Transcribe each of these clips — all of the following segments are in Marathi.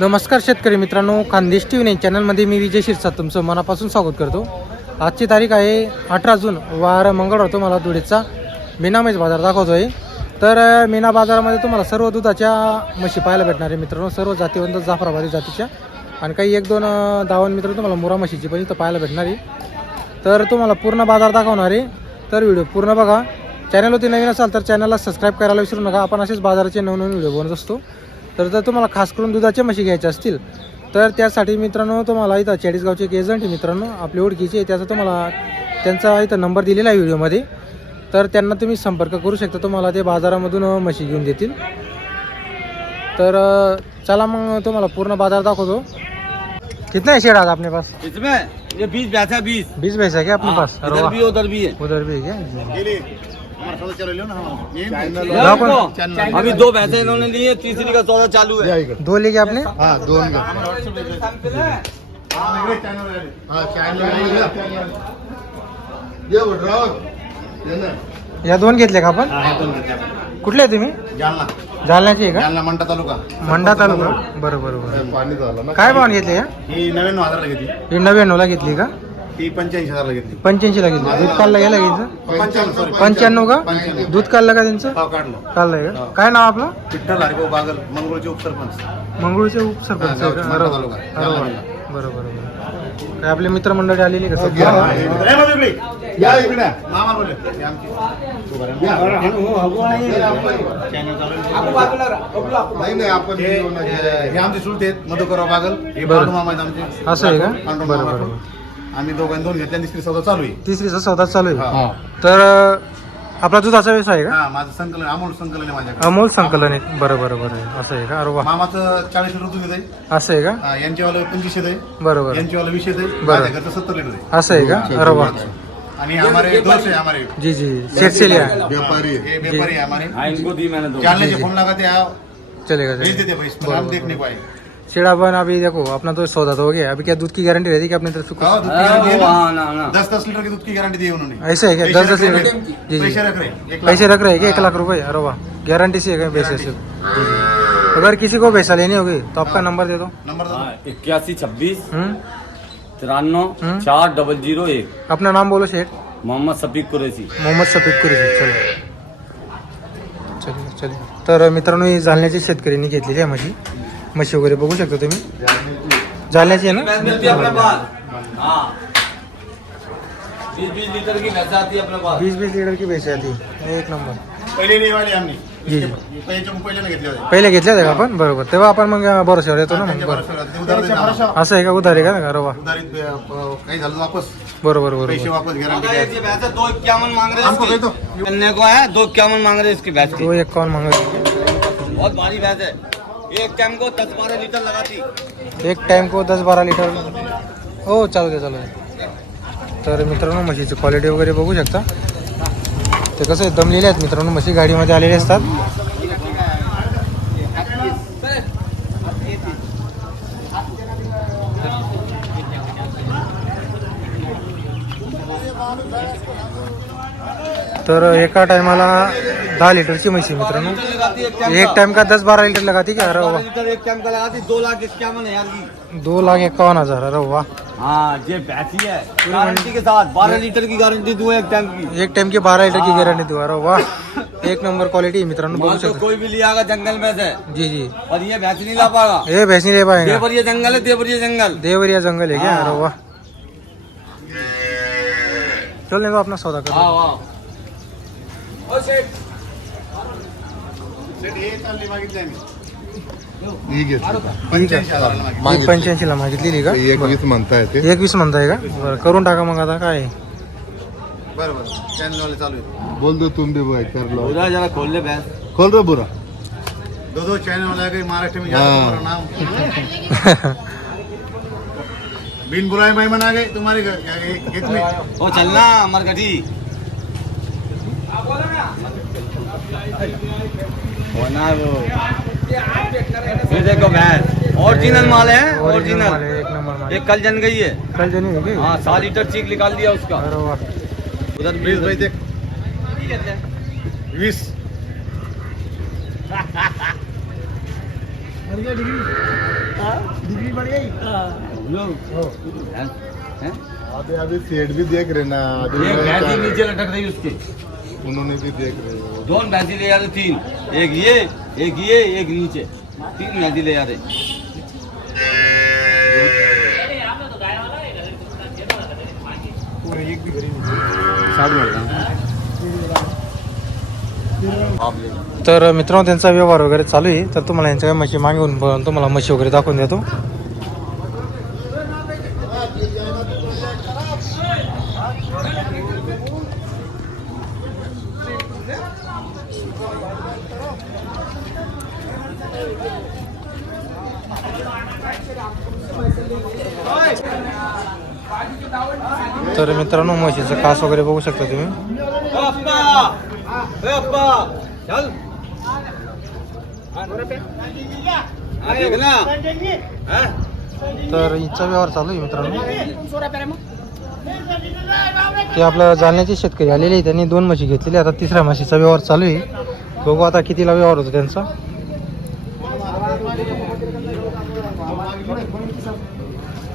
नमस्कार शेतकरी मित्रांनो खानदेश टी व्ही चॅनलमध्ये मी विजय शिरसा तुमचं मनापासून स्वागत करतो. आजची तारीख आहे अठरा जून वार मंगळवार. तुम्हाला धुळेचा मीनामेज बाजार दाखवतो आहे तर मीना बाजारामध्ये तुम्हाला सर्व दुधाच्या म्हशी पाहायला भेटणार आहे मित्रांनो सर्व जातीवंत जाफराबादी जातीच्या. आणि काही एक दोन दावन दावण मित्र तुम्हाला मुरा म्हशीची पण इथं पाहायला भेटणार आहे. तर तुम्हाला पूर्ण बाजार दाखवणार आहे. तर व्हिडिओ पूर्ण बघा. चॅनलवरती नवीन असाल तर चॅनलला सबस्क्राईब करायला विसरू नका. आपण असेच बाजाराचे नवनवीन व्हिडिओ बनवत असतो. तर जर तुम्हाला खास करून दुधाच्या म्हशी घ्यायच्या असतील तर त्यासाठी मित्रांनो तुम्हाला इथं चाळीसगावचे एक एजंट आहे मित्रांनो आपली ओळखीचे आहे. त्याचा तुम्हाला त्यांचा इथं नंबर दिलेला आहे व्हिडिओमध्ये. तर त्यांना तुम्ही संपर्क करू शकता तुम्हाला ते बाजारामधून म्हशी घेऊन देतील. तर चला मग तुम्हाला पूर्ण बाजार दाखवतो. कितना है शेड आज अपने पास? इसमें ये बीस बैठा बीस। बीस भैंस क्या अपने पास? उधर भी है उधर भी है। क्या? लाओ इनको। अभी दो भैंसे इन्होंने लिए तीसरी का सौदा चालू है। दो लेके आपने? हा दोन घ्या हा चॅनल ये भटराव ये ना। या दोन घेतले का आपण? कुठले आहे तुम्ही? जालना। जालन्याचे आहे का? जालना मंटा तालुका। मंडा तालुका? बरं बरं बरं. पाणी झालं ना. काय भावाने घेतले या? ही नव्याण्णव हजारला घेतली. ही नव्याण्णवला घेतली का? ती पंच्याऐंशी हजारला घेतली. पंच्याऐंशीला घेतली. दूध काढलं गेलं घ्यायचं? पंच्याण्णव पंच्याण्णव का? पंच्याण्णव. दूध काढलं का त्यांचं? भाव काढलं. काढलंय का? काय नाव आपलं? विठ्ठल हरिभाऊ बागल मंगळूरचे उपसरपंच. मंगळूरचे उपसरपंच आहे का? हा, अरे वा. तालुका. अरे वा. बरं बरं बरं काय आपले मित्रमंडळी आलेली का सध्या? या बाजू इकडे. या इकडे. मामा बोले हे आमचे. या. चॅनल चालू आहे. नाही नाही आपण हे हे आमचे सुलते आहेत. मधुकरराव बागल. हे बरं. मामा आहेत आमचे. असं आहे का? पांडू बरं मामा. बरं बरं. आम्ही दोघांनी दोन घेतल्या तिसरी सौदा चालू आहे. तिसरीचा सौदा चालू आहे. हा. तर अं, आपला दुधाचा व्यवसाय आहे का? हा माझं संकलन अमोल संकलन आहे माझ्याकडे. अमोल संकलन आहे. बरं बरं बरं. असं आहे का? अरे वा. मामाचं चाळीस लिटर दूध आहे. असं आहे का? हा, यांच्यावालं पंचवीस आहे. बरं बरं. यांच्यावालं वीस आहे. बरं. माझ्या घरचं सत्तर लिटर आहे. असं आहे का? अरे वा. आणि हमारे दोस्त है हमारे जी जी. सेठ से लिया व्यापारी व्यापारी है हमारे. हाँ इनको दी मैंने दो. जालने से फोन लगाते हैं. आप चलेगा भेज चलेगा. देते भाई पर हम देख नहीं पाए शेड अपन अभी देखो अपना तो सौदा तो हो गया अभी क्या दूध की गारंटी रहती है अपने तरफ़ से कुछ? हाँ, दूध की हाँ, गारंटी ना? हाँ। दस दस लीटर की दूध की गारंटी दी उन्होंने। ऐसे है क्या? दस दस रख रहे लीटर? जी जी। पैसे रख रहे हैं, एक लाख। पैसे रख रहे हैं क्या? एक लाख रुपए? अरे वाह गारंटी से है पैसे से? अगर किसी को पैसा लेनी होगी तो आपका नंबर दे दो। नंबर इक्यासी छब्बीस हम्म। तिरानवे हम्म। चार डबल ज़ीरो एक। अपना नाम बोलो शेठ। मोहम्मद सफीक कुरैशी। मोहम्मद सफीद कुरेशी चलो। चलिए चलिए। तर मित्रांनो ही जालन्याची शेतकऱ्यांनी घेतलेली आहे म्हशी वगैरे बघू शकता तुम्ही? जालन्याची आहे ना? मिलती अपने पास हाँ. बीस बीस लीटर की भैंस आती है अपने पास बीस बीस लीटर की एक नंबर. पहिले नहीं वाले हमने जी जी. पहिले पहिले नाही घेतले होते. पहिले घेतल्या होत्या का आपण? बरोबर. तेव्हा आपण मग भरोश्यावर येतो ना मग. ते उधार देते आम्हाला. असं आहे का? उधार आहे का? उधारीत अ, प- काही झालं वापस. बरोबर पैसे बरोबर वापस गॅरंटी अगर ये भैंस है, दो इक्यावन मांग रहे हैं हमको इसकी। कह दो। करने को है दो इक्यावन मांग रहे हैं इसकी भैंस की. तो एक कौन मांगा बहुत भारी भैंस है. एक टाइम को दस बारह लीटर लगाती। एक टाइम को दस बारा लिटर। हो चालू दे चालू दे। तर मित्रांनो म्हशीची क्वालिटी वगैरे बघू शकता. ते कसं आहे दमलेले आहेत मित्रांनो म्हशी गाडीमध्ये आलेले असतात. तर एका टायमाला दहा लिटरची म्हशी मित्रांनो. एक टाइम का दस बारह लीटर लगाती क्या बारह वाह लीटर का दो लाख इक्यावन हज़ार की वाह. हाँ ये भैंसी है गारंटी के बारह लीटर की गारंटी दूँ एक टाइम की एक टाइम की बारह लीटर की गारंटी दो, अरे वाह. एक नंबर क्वालिटी शकता कोई भी लिया जंगल में से जी जी. और ये भैंस नहीं ला पाएगा. भैंस नहीं ले पाएगा देवरिया जंगल है देवरिया जंगल देवरिया जंगल है क्या? हाँ। अरे वाह. चल नहीं अपना सौदा कर हाँ वाह हे. चालले मागितले आम्ही ही घेतली पंच्याऐंशी हजाराला पंच्याऐंशी ला मागितलेली का एक वीस म्हणताय ते एक वीस म्हणताय का बरं करून टाका मग आता काय बरं बरं बोल दो तुम भी भाई कर लो उधर जरा खोल ले भैंस खोल रे बुरा दो दो चैनल वाला गए महाराष्ट्र में हाँ। तुम्हारा नाम बिन बुलाए मेहमान आ गए तुम्हारे घर क्या एक खेत में वो चलना मरकटी होना है वो ये देखो भैंस ओरिजिनल माल है ओरिजिनल एक नंबर ये कल जन गई है। कल जनी होगी हाँ सात लीटर चीक निकाल दिया उसका। उधर वीस भाई देख। भैंस हैं? अभी अभी सेठ भी देख रहे ना अभी ही नीचे लटक रही उसके। उन्होंने भी देख रहे हो। दोन भैंसी ले जा रहे तीन. एक ये एक ये एक नीचे. तीन भैंसी ले जा रहे तर मित्रांनो त्यांचा व्यवहार वगैरे चालू आहे. तर तुम्हाला यांच्या काही म्हशी मागून तुम्हाला म्हशी वगैरे दाखवून देतो. तर मित्रांनो म्हशीचं कास वगैरे बघू शकता तुम्ही. तर हिचा व्यवहार चालू आहे मित्रांनो. ते आपल्या जालन्याचे शेतकरी आलेले आहे. त्यांनी दोन म्हशी घेतलेली आता तिसऱ्या म्हशीचा व्यवहार चालू आहे. बघू आता कितीला व्यवहार होतो त्यांचा.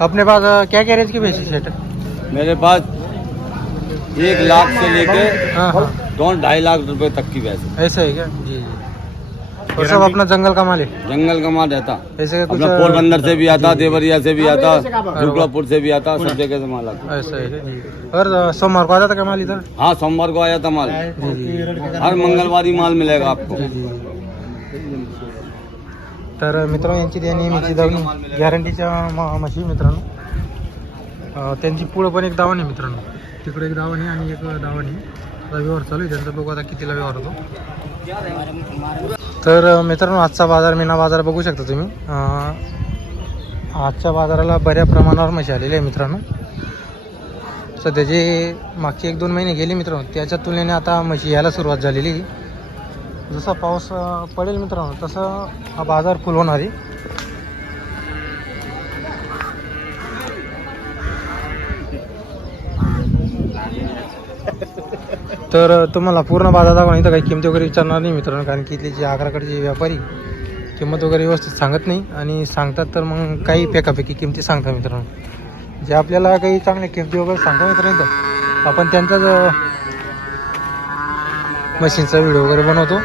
अपने पास क्या क्या रेंज की भैंसी सेट मेरे पास एक लाख से लेके हाँ हाँ। दो ढाई लाख रुपए तक की भैंस ऐसा है क्या? जी जी। और सब अपना जंगल का माल है जंगल का माल रहता। ऐसे कुछ पोरबंदर से भी आता देवरिया से भी आता दुर्गापुर से भी आता सब जगह से माल आता। ऐसा है जी। और सोमवार को आ जाता क्या माल इधर? हाँ सोमवार को आया था माल। हर मंगलवारी माल मिलेगा आपको. तर मित्रांनो यांची त्यांनी नेहमीची दावणी गॅरंटीच्या म- म्हशी मित्रांनो. त्यांची पुढं पण एक दावण आहे मित्रांनो. तिकडे एक दावण आहे आणि एक दावण आहे. व्यवहार चालू आहे. त्यांचा बघू आता कितीला व्यवहार होतो. तर मित्रांनो आजचा बाजार मीना बाजार बघू शकता तुम्ही. आजच्या बाजाराला बऱ्या प्रमाणावर म्हशी आलेली आहे मित्रांनो. सध्या जे मागचे एक दोन महिने गेले मित्रांनो त्याच्या तुलनेने आता म्हशी यायला सुरुवात झालेली आहे. जसा पाऊस पडेल मित्रांनो तसं हा बाजार फुल होणार. आहे तर तुम्हाला पूर्ण बाजार दाखवून इथं काही किमती वगैरे विचारणार नाही मित्रांनो कारण की इथले जे आग्राकडचे व्यापारी किंमत वगैरे व्यवस्थित सांगत नाही आणि सांगतात तर मग काही पेकापैकी किमती सांगतात मित्रांनो. जे आपल्याला काही चांगल्या किमती वगैरे सांगतो मित्रांनो आपण त्यांचाच जर मशीनचा व्हिडिओ वगैरे बनवतो.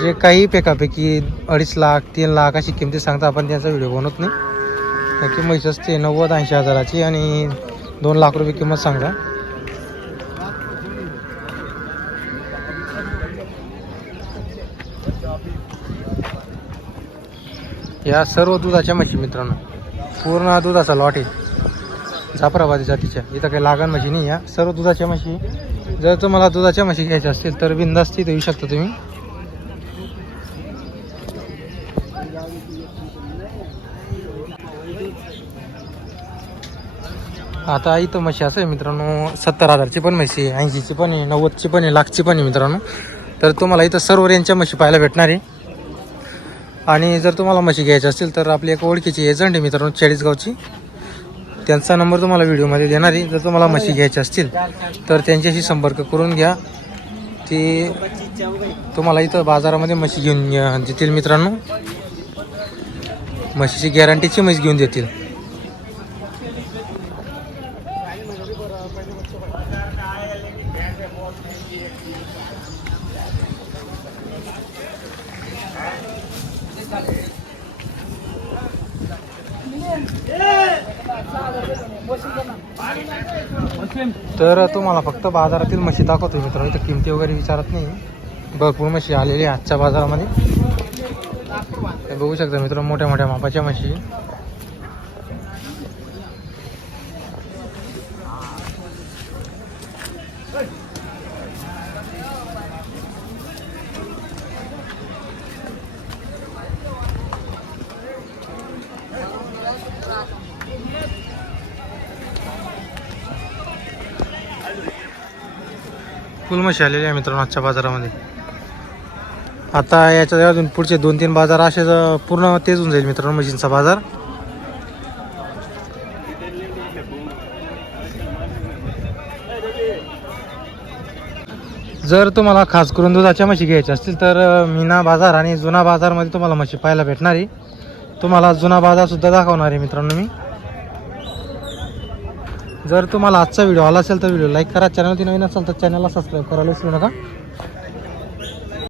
जे काही पेकापैकी अडीच लाख तीन लाख अशी किमती सांगता आपण त्यांचा व्हिडिओ बनवत नाही. नक्की म्हैस असते नव्वद ऐंशी हजाराची आणि दोन लाख रुपये किंमत सांगा या सर्व दुधाच्या म्हशी मित्रांनो. पूर्ण दुधाचा लॉट आहे. जाफराबादी जातीच्या. इथं काही लागण म्हशी नाही या सर्व दुधाच्या म्हशी जर तुम्हाला दुधाच्या म्हशी घ्यायच्या असतील तर बिंदास्ती येऊ शकता तुम्ही. आता इथं म्हशी असं आहे मित्रांनो सत्तर हजारची पण म्हशी आहे ऐंशीची पण आहे नव्वदची पण आहे लाखची पण आहे मित्रांनो. तर तुम्हाला इथं सर्व रेंजच्या म्हशी पाहायला भेटणार आहे. आणि जर तुम्हाला म्हशी घ्यायची असतील तर आपली एक ओळखीची एजंट आहे मित्रांनो चाळीसगावची. त्यांचा नंबर तुम्हाला व्हिडिओमध्ये देणार आहे. जर तुम्हाला म्हशी घ्यायच्या असतील तर त्यांच्याशी संपर्क करून घ्या. ते तुम्हाला इथं बाजारामध्ये म्हशी घेऊन देतील मित्रांनो. म्हशीची गॅरंटीची म्हशी घेऊन देतील. तर तुम्हाला फक्त बाजारातील म्हशी दाखवतो मित्रांनो. इथं किमती वगैरे विचारत नाही. भरपूर म्हशी आलेली आहे आजच्या बाजारामध्ये. बघू शकता मित्रांनो मोठ्या मोठ्या मापाच्या म्हशी. फुल म्हशी आलेली आहे मित्रांनो आजच्या बाजारामध्ये. आता याच्या अजून पुढचे दोन तीन बाजार असे पूर्ण तेज होऊन जाईल मित्रांनो म्हशींचा बाजार. जर तुम्हाला खास करून दुधाच्या म्हशी घ्यायच्या असतील तर मीना बाजार आणि जुना बाजारमध्ये तुम्हाला म्हशी पाहायला भेटणार. आहे तुम्हाला जुना बाजारसुद्धा दाखवणार आहे मित्रांनो मी. जर तुम्हाला आजचा व्हिडिओ आला असेल तर व्हिडिओ लाईक करा. चॅनलवरती नवीन असेल तर चॅनलला सबस्क्राईब करायला विसरू नका.